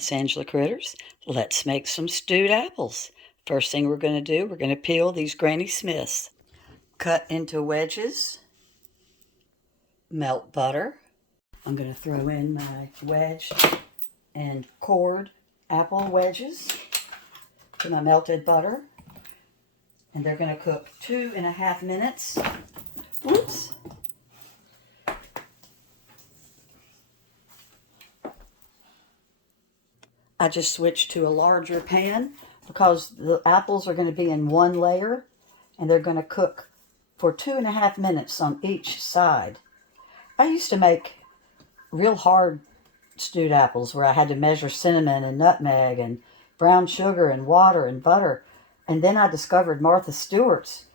it's Angela Critters. Let's make some stewed apples. First thing we're going to do, we're going to peel these Granny Smiths. Cut into wedges. Melt butter. I'm going to throw in my wedge and cored apple wedges to my melted butter. And they're going to cook 2.5 minutes. Whoops. I just switched to a larger pan because the apples are going to be in one layer and they're going to cook for 2.5 minutes on each side. I used to make real hard stewed apples where I had to measure cinnamon and nutmeg and brown sugar and water and butter. And then I discovered Martha Stewart's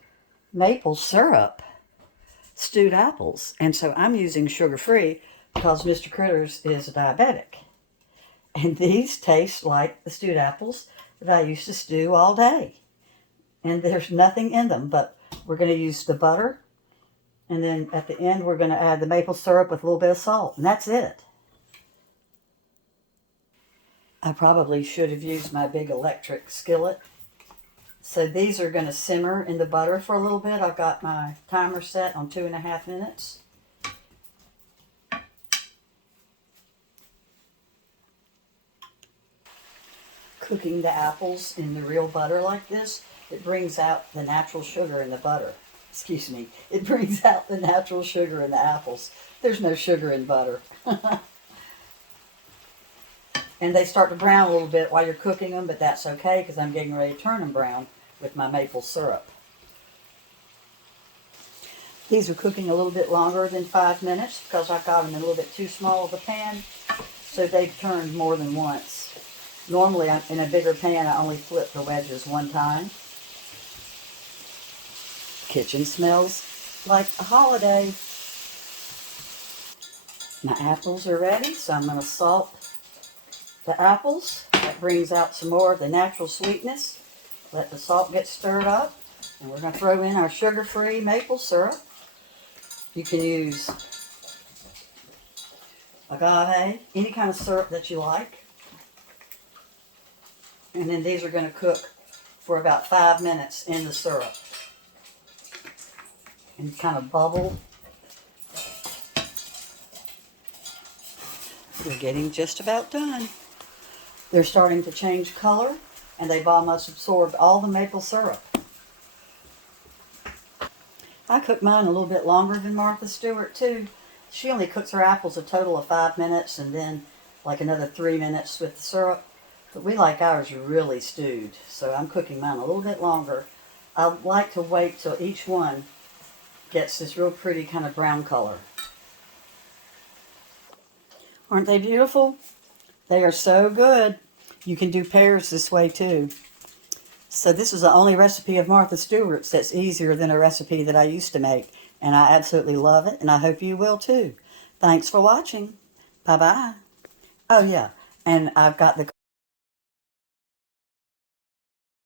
maple syrup stewed apples. And so I'm using sugar-free because Mr. Critters is a diabetic. And these taste like the stewed apples that I used to stew all day. And there's nothing in them, but we're going to use the butter. And then at the end, we're going to add the maple syrup with a little bit of salt. And that's it. I probably should have used my big electric skillet. So these are going to simmer in the butter for a little bit. I've got my timer set on 2.5 minutes. Cooking the apples in the real butter like this, it brings out the natural sugar in the butter. Excuse me, it brings out the natural sugar in the apples. There's no sugar in butter. And they start to brown a little bit while you're cooking them, but that's okay because I'm getting ready to turn them brown with my maple syrup. These are cooking a little bit longer than 5 minutes because I got them in a little bit too small of a pan, so they've turned more than once. Normally, in a bigger pan, I only flip the wedges one time. Kitchen smells like a holiday. My apples are ready, so I'm going to salt the apples. That brings out some more of the natural sweetness. Let the salt get stirred up. And we're going to throw in our sugar-free maple syrup. You can use agave, any kind of syrup that you like. And then these are going to cook for about 5 minutes in the syrup. And kind of bubble. We're getting just about done. They're starting to change color, and they've almost absorbed all the maple syrup. I cook mine a little bit longer than Martha Stewart, too. She only cooks her apples a total of 5 minutes, and then like another 3 minutes with the syrup. But we like ours really stewed, so I'm cooking mine a little bit longer. I like to wait till each one gets this real pretty kind of brown color. Aren't they beautiful? They are so good. You can do pears this way too. So this is the only recipe of Martha Stewart's that's easier than a recipe that I used to make. And I absolutely love it, and I hope you will too. Thanks for watching. Bye-bye. Oh yeah, and I've got the